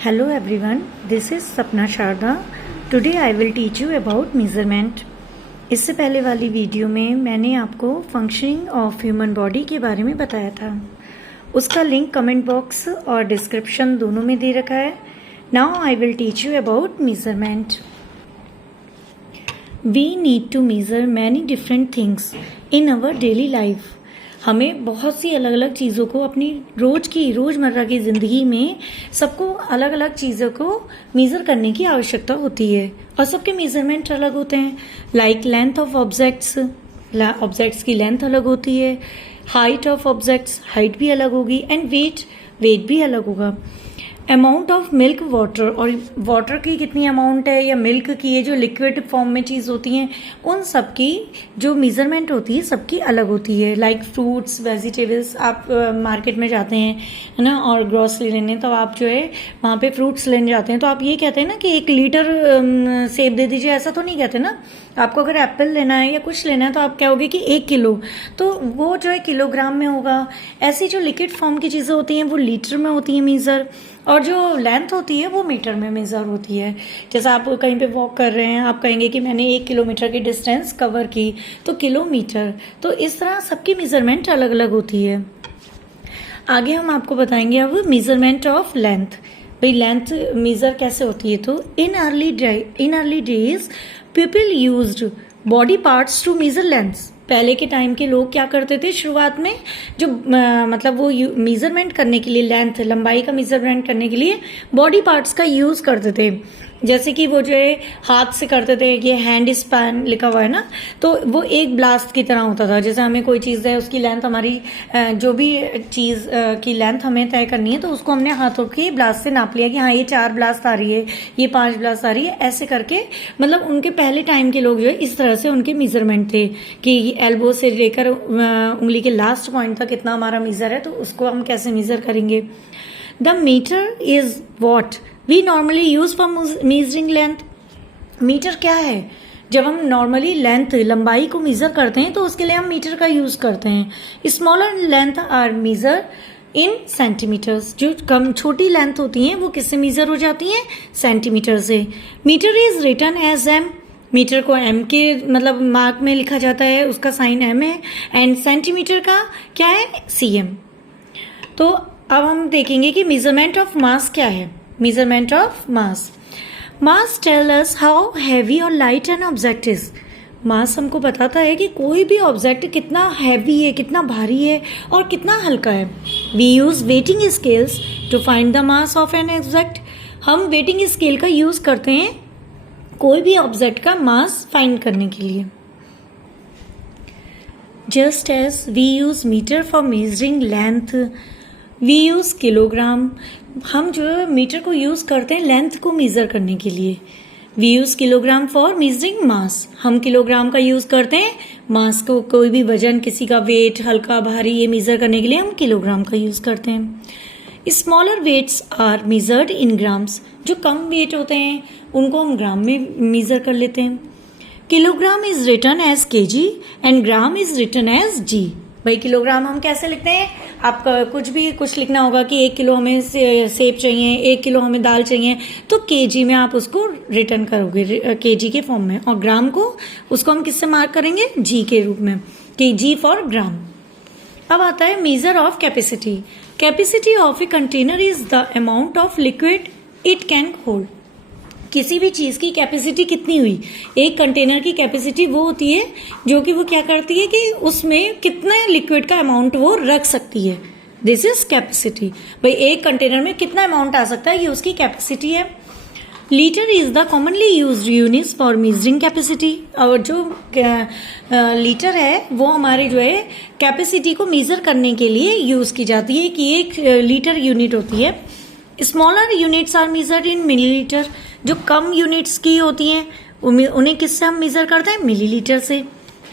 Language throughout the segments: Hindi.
Hello everyone, this is Sapna Sharda. Today I will teach you about measurement. इससे पहले वाली वीडियो में मैंने आपको फंक्शनिंग ऑफ ह्यूमन बॉडी के बारे में बताया था. उसका लिंक कमेंट बॉक्स और डिस्क्रिप्शन दोनों में दे रखा है. Now I will teach you about measurement. We need to measure many different things in our daily life. हमें बहुत सी अलग अलग चीज़ों को अपनी रोज़मर्रा की ज़िंदगी में सबको अलग अलग चीज़ों को मेज़र करने की आवश्यकता होती है और सबके मेज़रमेंट अलग होते हैं. लाइक लेंथ ऑफ ऑब्जेक्ट्स की लेंथ अलग होती है, हाइट ऑफ ऑब्जेक्ट्स हाइट भी अलग होगी, एंड वेट भी अलग होगा. अमाउंट ऑफ मिल्क वाटर, और वाटर की कितनी अमाउंट है या मिल्क की है जो लिक्विड फॉर्म में चीज़ होती हैं, उन सब की जो मेज़रमेंट होती है सबकी अलग होती है. लाइक फ्रूट्स, वेजिटेबल्स, आप मार्केट में जाते हैं है ना, और ग्रॉसरी लेने, तो आप जो है वहाँ पे फ्रूट्स लेने जाते हैं तो आप ये कहते हैं ना कि 1 लीटर सेब दे दीजिए, ऐसा तो नहीं कहते ना. आपको अगर एप्पल लेना है या कुछ लेना है तो आप कहोगे कि 1 किलो, तो वो जो है किलोग्राम में होगा. ऐसी जो लिक्विड फॉर्म की चीज़ें होती हैं वो लीटर में होती हैं मेज़र, और जो लेंथ होती है वो मीटर में मेज़र होती है. जैसे आप कहीं पे वॉक कर रहे हैं, आप कहेंगे कि मैंने 1 किलोमीटर की डिस्टेंस कवर की, तो किलोमीटर. तो इस तरह सबकी मेज़रमेंट अलग अलग होती है. आगे हम आपको बताएंगे अब मेज़रमेंट ऑफ लेंथ. भाई लेंथ मेज़र कैसे होती है. तो in early days people used body parts to measure lengths. पहले के टाइम के लोग क्या करते थे शुरुआत में, जो मतलब वो मेज़रमेंट करने के लिए, लेंथ लंबाई का मेज़रमेंट करने के लिए बॉडी पार्ट्स का यूज़ करते थे. जैसे कि वो जो है हाथ से करते थे, ये हैंड स्पैन लिखा हुआ है ना, तो वो एक ब्लास्ट की तरह होता था. जैसे हमें कोई चीज़ है, उसकी लेंथ हमारी जो भी चीज़ की लेंथ हमें तय करनी है, तो उसको हमने हाथों के ब्लास्ट से नाप लिया कि हाँ ये 4 ब्लास्ट आ रही है, ये 5 ब्लास्ट आ रही है, ऐसे करके. मतलब उनके पहले टाइम के लोग जो है इस तरह से उनके मेज़रमेंट थे कि एल्बो से लेकर उंगली के लास्ट पॉइंट तक कितना हमारा मेज़र है, तो उसको हम कैसे मेज़र करेंगे. The metre is what we normally use for measuring length. Metre क्या है. जब हम नॉर्मली लेंथ लंबाई को मेजर करते हैं तो उसके लिए हम मीटर का यूज करते हैं. Smaller length are measure in centimetres. जो कम छोटी लेंथ होती हैं वो किससे मेजर हो जाती हैं, सेंटीमीटर से. Metre is written as M. Metre को एम के मतलब मार्क में लिखा जाता है, उसका साइन एम है, एंड सेंटीमीटर का क्या है, सीएम. तो अब हम देखेंगे कि मेजरमेंट ऑफ मास क्या है. Measurement of mass. Mass tell us how heavy और light an object is. Mass हमको बताता है कि कोई भी ऑब्जेक्ट कितना हैवी है, कितना भारी है और कितना हल्का है. We use weighing scales to find the mass of an object. हम वेटिंग स्केल का यूज करते हैं कोई भी ऑब्जेक्ट का मास फाइंड करने के लिए. Just as we use metre for measuring length, we use kilogram. हम जो मीटर को यूज करते हैं लेंथ को मेजर करने के लिए. We use kilogram for measuring mass. हम किलोग्राम का यूज करते हैं मास को, कोई भी वजन, किसी का वेट, हल्का भारी, ये मेजर करने के लिए हम किलोग्राम का यूज करते हैं. Smaller weights are measured in grams. जो कम वेट होते हैं उनको हम ग्राम में मेजर कर लेते हैं. Kilogram is written as KG and gram is written as G. भाई किलोग्राम हम कैसे लिखते हैं, आप कुछ लिखना होगा कि 1 किलो हमें सेब चाहिए, 1 किलो हमें दाल चाहिए, तो केजी में आप उसको रिटर्न करोगे केजी के फॉर्म में, और ग्राम को उसको हम किससे मार्क करेंगे, जी के रूप में, कि जी फॉर ग्राम. अब आता है measure of capacity. Capacity of a container is the amount of liquid it can hold. किसी भी चीज की कैपेसिटी कितनी हुई. एक कंटेनर की कैपेसिटी वो होती है जो कि वो क्या करती है कि उसमें कितना लिक्विड का अमाउंट वो रख सकती है. This is capacity. भाई एक कंटेनर में कितना अमाउंट आ सकता है, ये उसकी कैपेसिटी है. Litre is the commonly used unit for measuring capacity. और जो लीटर है वो हमारे जो है कैपेसिटी को मेजर करने के लिए यूज की जाती है कि एक लीटर यूनिट होती है. Smaller units are measured in millilitre. जो कम यूनिट्स की होती हैं उन्हें किससे हम मेजर करते हैं, मिलीलीटर से.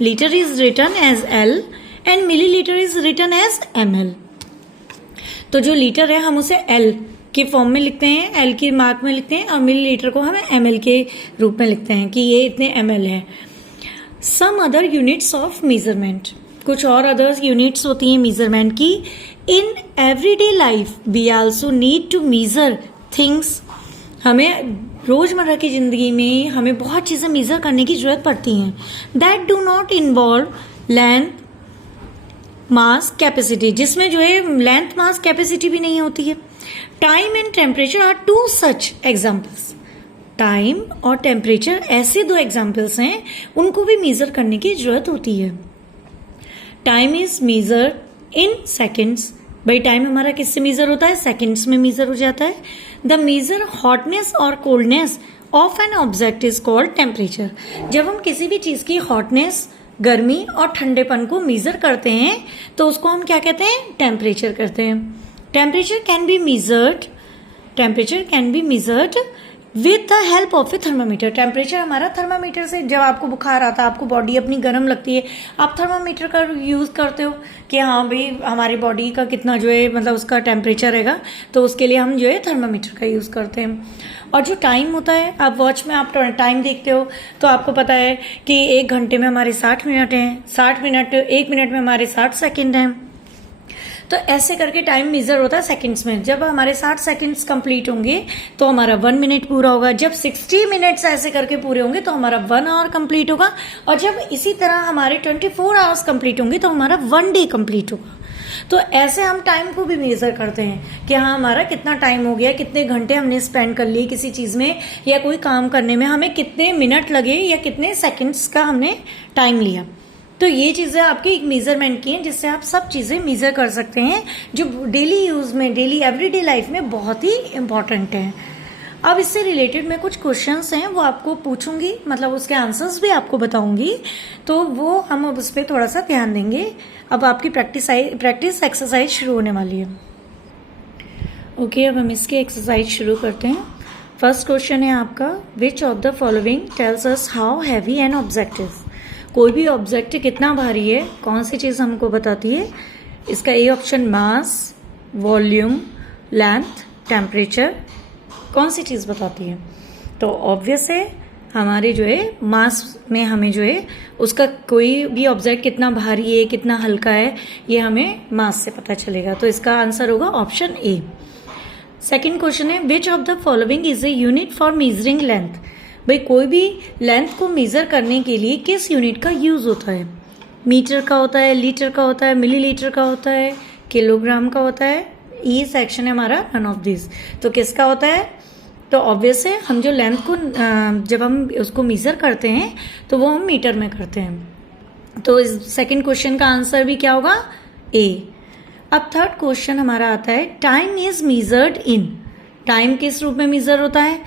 Litre is written as L and millilitre is written as ml. तो जो लीटर है हम उसे एल के फॉर्म में लिखते हैं, एल के मार्क में लिखते हैं, और मिलीलीटर को हम ml के रूप में लिखते हैं कि ये इतने ml है. Some other units of measurement. कुछ और अदर्स यूनिट्स होती हैं मेजरमेंट की. In everyday life we also need to measure things, हमें रोज़मर्रा की ज़िंदगी में हमें बहुत चीज़ें मेज़र करने की ज़रूरत पड़ती हैं, that do not involve length, mass, capacity, जिसमें जो है लेंथ, मास, कैपेसिटी भी नहीं होती है। Time and temperature are two such examples. Time और टेम्परेचर ऐसे दो एग्जाम्पल्स हैं, उनको भी मेज़र करने की ज़रूरत होती है। Time is measured in seconds. भाई टाइम हमारा किससे मेजर होता है? सेकेंड्स में मेजर हो जाता है। द मेजर हॉटनेस और coldness of an object is called temperature. जब हम किसी भी चीज की हॉटनेस, गर्मी और ठंडेपन को मेजर करते हैं तो उसको हम क्या कहते हैं? टेम्परेचर कहते हैं। Temperature can be measured with the help of A thermometer. Temperature हमारा थर्मामीटर से, जब आपको बुखार आता है, आपको बॉडी अपनी गर्म लगती है, आप थर्मामीटर का यूज़ करते हो कि हाँ भाई हमारी बॉडी का कितना जो है मतलब उसका टेम्परेचर रहेगा, तो उसके लिए हम जो है थर्मामीटर का यूज़ करते हैं। और जो टाइम होता है, आप वॉच में आप टाइम देखते हो तो आपको पता है कि 1 घंटे में हमारे 60 मिनट हैं, 60 मिनट 1 मिनट में हमारे 60 सेकेंड हैं। तो ऐसे करके टाइम मेजर होता है सेकंड्स में। जब हमारे 60 सेकंड्स कंप्लीट होंगे तो हमारा 1 मिनट पूरा होगा। जब 60 मिनट्स ऐसे करके पूरे होंगे तो हमारा 1 आवर कंप्लीट होगा। और जब इसी तरह हमारे 24 आवर्स कंप्लीट होंगे तो हमारा 1 डे कंप्लीट होगा। तो ऐसे हम टाइम को भी मेजर करते हैं कि हाँ हमारा कितना टाइम हो गया, कितने घंटे हमने स्पेंड कर लिए किसी चीज़ में या कोई काम करने में, हमें कितने मिनट लगे या कितने सेकंड्स का हमने टाइम लिया। तो ये चीज़ें आपकी एक मेजरमेंट की हैं जिससे आप सब चीज़ें मेजर कर सकते हैं, जो डेली यूज़ में, डेली एवरीडे लाइफ में बहुत ही इम्पॉर्टेंट है। अब इससे रिलेटेड मैं कुछ क्वेश्चंस हैं वो आपको पूछूंगी, मतलब उसके आंसर्स भी आपको बताऊंगी, तो वो हम अब उस पर थोड़ा सा ध्यान देंगे। अब आपकी प्रैक्टिस एक्सरसाइज शुरू होने वाली है। ओके, अब हम इसकी एक्सरसाइज शुरू करते हैं। फर्स्ट क्वेश्चन है आपका, विच of the following tells us how heavy N object is. कोई भी ऑब्जेक्ट कितना भारी है, कौन सी चीज़ हमको बताती है? इसका A option mass, volume, length, temperature, कौन सी चीज़ बताती है? तो ऑब्वियस है हमारे जो है मास में हमें जो है उसका कोई भी ऑब्जेक्ट कितना भारी है, कितना हल्का है, ये हमें मास से पता चलेगा। तो इसका आंसर होगा ऑप्शन ए। सेकेंड क्वेश्चन है, which of the following is a unit for measuring length. भाई कोई भी लेंथ को मेजर करने के लिए किस यूनिट का यूज होता है? मीटर का होता है, लीटर का होता है, मिलीलीटर का होता है, किलोग्राम का होता है। ये सेक्शन है हमारा नन ऑफ दिस। तो किसका होता है? तो ऑब्वियस है हम जो लेंथ को जब हम उसको मेजर करते हैं तो वो हम मीटर में करते हैं। तो इस सेकंड क्वेश्चन का आंसर भी क्या होगा? ए। अब थर्ड क्वेश्चन हमारा आता है, time is measured in. Time किस रूप में मेजर होता है?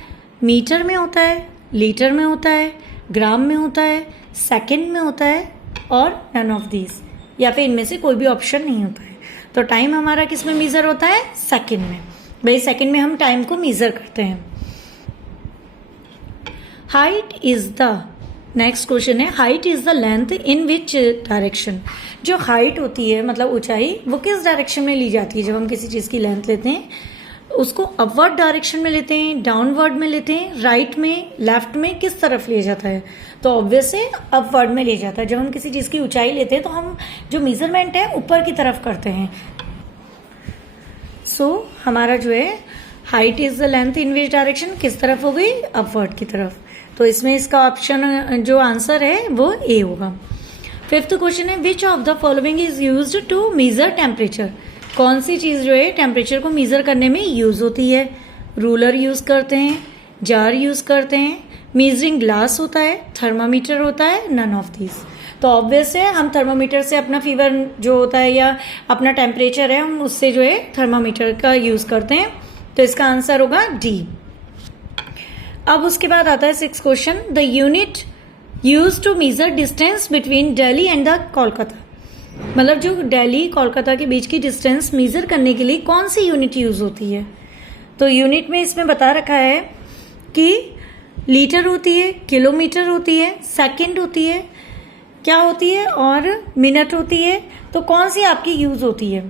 मीटर में होता है, लीटर में होता है, ग्राम में होता है, सेकंड में होता है, और नन ऑफ दीज, या फिर इनमें से कोई भी ऑप्शन नहीं होता है। तो टाइम हमारा किस में मेजर होता है? सेकंड में। भाई सेकंड में हम टाइम को मेजर करते हैं। Height is the, next question है, height is the length in which direction. जो हाइट होती है मतलब ऊंचाई, वो किस डायरेक्शन में ली जाती है? जब हम किसी चीज की लेंथ लेते हैं उसको अपवर्ड डायरेक्शन में लेते हैं, डाउनवर्ड में लेते हैं, राइट में, लेफ्ट में, किस तरफ लिया जाता है? तो ऑब्वियस है अपवर्ड में लिया जाता है। जब हम किसी चीज की ऊंचाई लेते हैं तो हम जो मेजरमेंट है ऊपर की तरफ करते हैं। सो हमारा जो है height is the length in which direction किस तरफ हो गई? अपवर्ड की तरफ। तो इसमें इसका ऑप्शन जो आंसर है वो ए होगा। फिफ्थ क्वेश्चन है, which of the following is used to measure temperature. कौन सी चीज जो है टेम्परेचर को मेजर करने में यूज होती है? रूलर यूज करते हैं, जार यूज करते हैं, मेजरिंग ग्लास होता है, थर्मामीटर होता है, नन ऑफ दीज। तो ऑब्वियस है हम थर्मामीटर से अपना फीवर जो होता है या अपना टेम्परेचर है हम उससे जो है थर्मामीटर का यूज करते हैं। तो इसका आंसर होगा डी। अब उसके बाद आता है six question, the unit use to measure distance between Delhi and the Kolkata. मतलब जो दिल्ली कोलकाता के बीच की डिस्टेंस मेजर करने के लिए कौन सी यूनिट यूज होती है? तो यूनिट में इसमें बता रखा है कि लीटर होती है, किलोमीटर होती है, सेकंड होती है, क्या होती है, और मिनट होती है। तो कौन सी आपकी यूज होती है?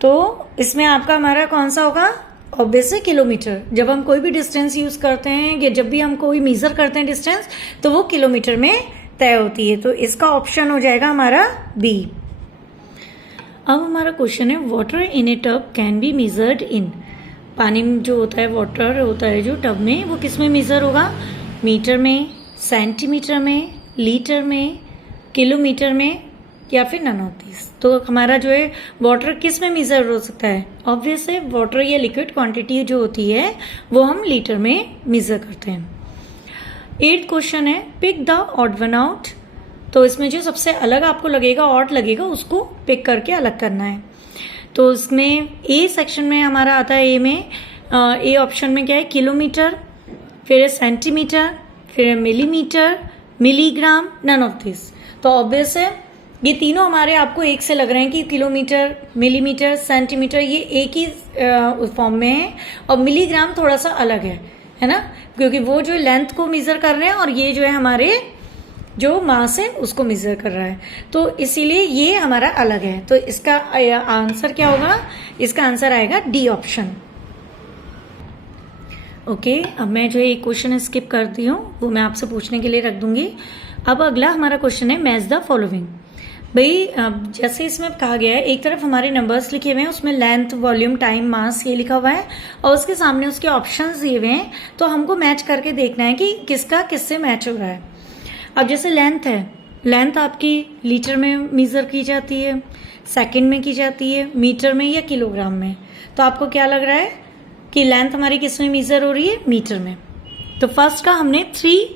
तो इसमें आपका हमारा कौन सा होगा? Obviously kilometre. जब हम कोई भी डिस्टेंस यूज करते हैं या जब भी हम कोई मेजर करते हैं डिस्टेंस तो वो किलोमीटर में तय होती है। तो इसका ऑप्शन हो जाएगा हमारा बी। अब हमारा क्वेश्चन है, water in A tub can be measured in. पानी जो होता है, वाटर होता है जो टब में, वो किस में मेज़र होगा? मीटर में, सेंटीमीटर में, लीटर में, किलोमीटर में, या फिर नन ऑफ दिस। तो हमारा जो है वाटर किस में मेज़र हो सकता है? ऑब्वियस है, वाटर या लिक्विड क्वांटिटी जो होती है वो हम लीटर में मेज़र करते हैं। 8th क्वेश्चन है, pick the odd one out. तो इसमें जो सबसे अलग आपको लगेगा, ऑड लगेगा, उसको पिक करके अलग करना है। तो इसमें ए सेक्शन में हमारा आता है, ए में ए ऑप्शन में क्या है? किलोमीटर, फिर सेंटीमीटर, फिर millimetre, milligram, none of this. तो ऑब्वियस है ये तीनों हमारे आपको एक से लग रहे हैं कि किलोमीटर, मिलीमीटर, सेंटीमीटर ये एक ही फॉर्म में है, और मिलीग्राम थोड़ा सा अलग है ना, क्योंकि वो जो लेंथ को मेजर कर रहे हैं और ये जो है हमारे जो मास है उसको मेजर कर रहा है, तो इसीलिए ये हमारा अलग है। तो इसका आंसर क्या होगा? इसका आंसर आएगा डी ऑप्शन। ओके, अब मैं जो एक क्वेश्चन स्किप करती हूँ वो मैं आपसे पूछने के लिए रख दूंगी। अब अगला हमारा क्वेश्चन है, मैच द फॉलोइंग। भाई जैसे इसमें कहा गया है, एक तरफ हमारे नंबर्स लिखे हुए हैं, उसमें लेंथ, वॉल्यूम, टाइम, मास ये लिखा हुआ है, और उसके सामने उसके ऑप्शंस दिए हुए हैं। तो हमको मैच करके देखना है कि किसका किससे मैच हो रहा है। अब जैसे लेंथ है, लेंथ आपकी लीटर में मेजर की जाती है, सेकंड में की जाती है, मीटर में या किलोग्राम में। तो आपको क्या लग रहा है कि लेंथ हमारी किस में मेजर हो रही है? मीटर में। तो फर्स्ट का हमने 3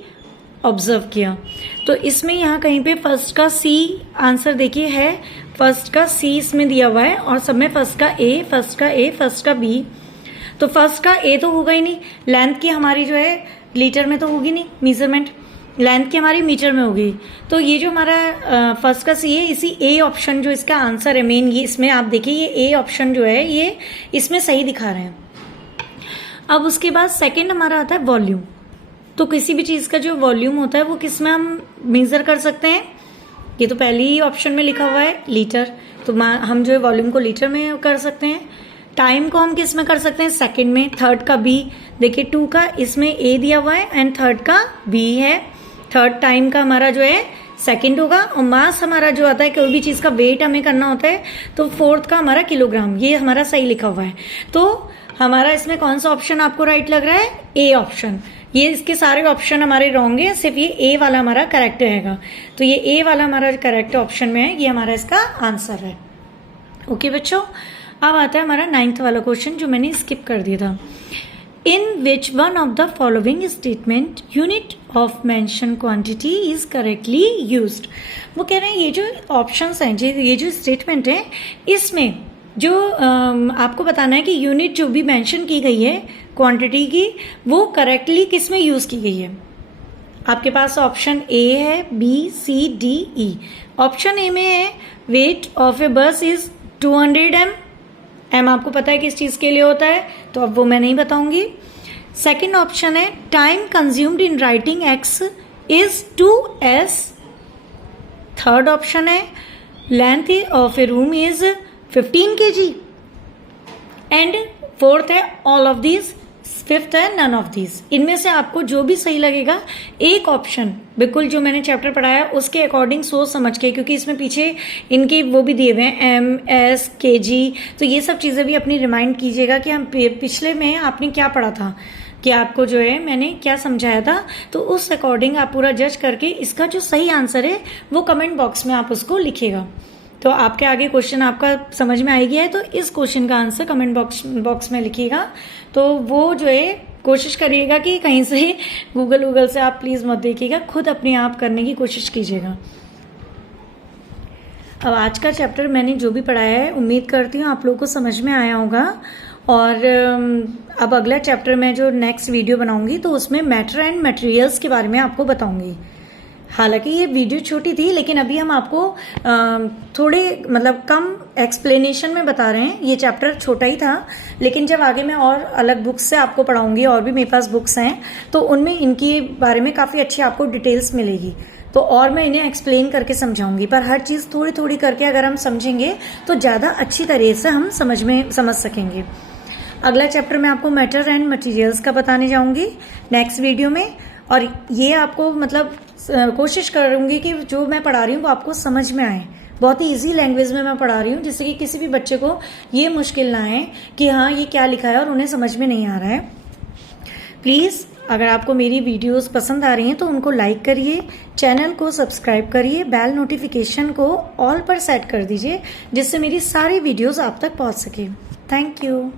ऑब्जर्व किया, तो इसमें यहाँ कहीं पे फर्स्ट का सी आंसर देखिए है, फर्स्ट का सी इसमें दिया हुआ है, और सब में फर्स्ट का ए, फर्स्ट का ए, फर्स्ट का बी। तो फर्स्ट का ए तो होगा ही नहीं, लेंथ की हमारी जो है लीटर में तो होगी नहीं मेजरमेंट, लेंथ की हमारी मीटर में होगी। तो ये जो हमारा फर्स्ट का सी है, इसी ए ऑप्शन जो इसका आंसर है मेन, ये इसमें आप देखिए ये ए ऑप्शन जो है ये इसमें सही दिखा रहे हैं। अब उसके बाद सेकंड हमारा आता है वॉल्यूम। तो किसी भी चीज़ का जो वॉल्यूम होता है वो किस में हम मेजर कर सकते हैं? ये तो पहले ही ऑप्शन में लिखा हुआ है लीटर, तो हम जो है वॉल्यूम को लीटर में कर सकते हैं। टाइम को हम किस में कर सकते हैं? सेकंड में। थर्ड का बी, देखिए 2 का इसमें ए दिया हुआ है एंड थर्ड का बी है। थर्ड टाइम का हमारा जो है सेकंड होगा, और मास हमारा जो आता है, कोई भी चीज़ का वेट हमें करना होता है, तो फोर्थ का हमारा किलोग्राम, ये हमारा सही लिखा हुआ है। तो हमारा इसमें कौन सा ऑप्शन आपको राइट लग रहा है? A option. ये इसके सारे ऑप्शन हमारे रॉन्ग है, सिर्फ ये ए वाला हमारा करेक्ट रहेगा। तो ये ए वाला हमारा करेक्ट ऑप्शन में है, ये हमारा इसका आंसर है। ओके बच्चों, अब आता है हमारा 9th वाला क्वेश्चन जो मैंने स्किप कर दिया था। In which one of the following statement unit of mention quantity is correctly used. वो कह रहे हैं ये जो ऑप्शंस हैं, ये जो स्टेटमेंट है, इसमें जो आपको बताना है कि यूनिट जो भी मेंशन की गई है क्वांटिटी की, वो करेक्टली किस में यूज की गई है। आपके पास ऑप्शन ए है, B, C, D, E. Option A में है वेट ऑफ ए बस इज 200 एम। एम आपको पता है किस चीज के लिए होता है, तो अब वो मैं नहीं बताऊंगी। सेकंड ऑप्शन है time consumed in writing X is 2s। Third option है length of a room is 15 kg। And fourth है ऑल ऑफ दीज। फिफ्थ है नन ऑफ दीज। इनमें से आपको जो भी सही लगेगा, एक ऑप्शन बिल्कुल जो मैंने चैप्टर पढ़ाया उसके अकॉर्डिंग सोच समझ के, क्योंकि इसमें पीछे इनके वो भी दिए हुए हैं एम, एस, kg, तो ये सब चीज़ें भी अपनी रिमाइंड कीजिएगा कि हम पिछले में आपने क्या पढ़ा था, कि आपको जो है मैंने क्या समझाया था, तो उस अकॉर्डिंग आप पूरा जज करके इसका जो सही आंसर है वो कमेंट बॉक्स में आप उसको लिखिएगा। तो आपके आगे क्वेश्चन आपका समझ में आ गया है, तो इस क्वेश्चन का आंसर कमेंट बॉक्स में लिखिएगा। तो वो जो है कोशिश करिएगा कि कहीं से गूगल से आप प्लीज़ मत देखिएगा, खुद अपने आप करने की कोशिश कीजिएगा। अब आज का चैप्टर मैंने जो भी पढ़ाया है, उम्मीद करती हूँ आप लोगों को समझ में आया होगा। और अब अगला चैप्टर मैं जो नेक्स्ट वीडियो बनाऊंगी तो उसमें मैटर एंड मटेरियल्स के बारे में आपको बताऊंगी। हालांकि ये वीडियो छोटी थी, लेकिन अभी हम आपको थोड़े मतलब कम एक्सप्लेनेशन में बता रहे हैं। ये चैप्टर छोटा ही था, लेकिन जब आगे मैं और अलग बुक्स से आपको पढ़ाऊंगी, और भी मेरे पास बुक्स हैं, तो उनमें इनके बारे में काफ़ी अच्छी आपको डिटेल्स मिलेगी, तो और मैं इन्हें एक्सप्लेन करके समझाऊंगी। पर हर चीज़ थोड़ी थोड़ी करके अगर हम समझेंगे तो ज़्यादा अच्छी तरह से हम समझ सकेंगे। अगला चैप्टर मैं आपको मैटर एंड मटेरियल्स का बताने जाऊंगी नेक्स्ट वीडियो में, और ये आपको मतलब कोशिश करूंगी कि जो मैं पढ़ा रही हूँ वो आपको समझ में आए, बहुत ही इजी लैंग्वेज में मैं पढ़ा रही हूँ, जिससे कि किसी भी बच्चे को ये मुश्किल ना आए कि हाँ ये क्या लिखा है और उन्हें समझ में नहीं आ रहा है। प्लीज़ अगर आपको मेरी वीडियोस पसंद आ रही हैं तो उनको लाइक करिए, चैनल को सब्सक्राइब करिए, बेल नोटिफिकेशन को ऑल पर सेट कर दीजिए, जिससे मेरी सारी वीडियोस आप तक पहुंच सके। Thank you.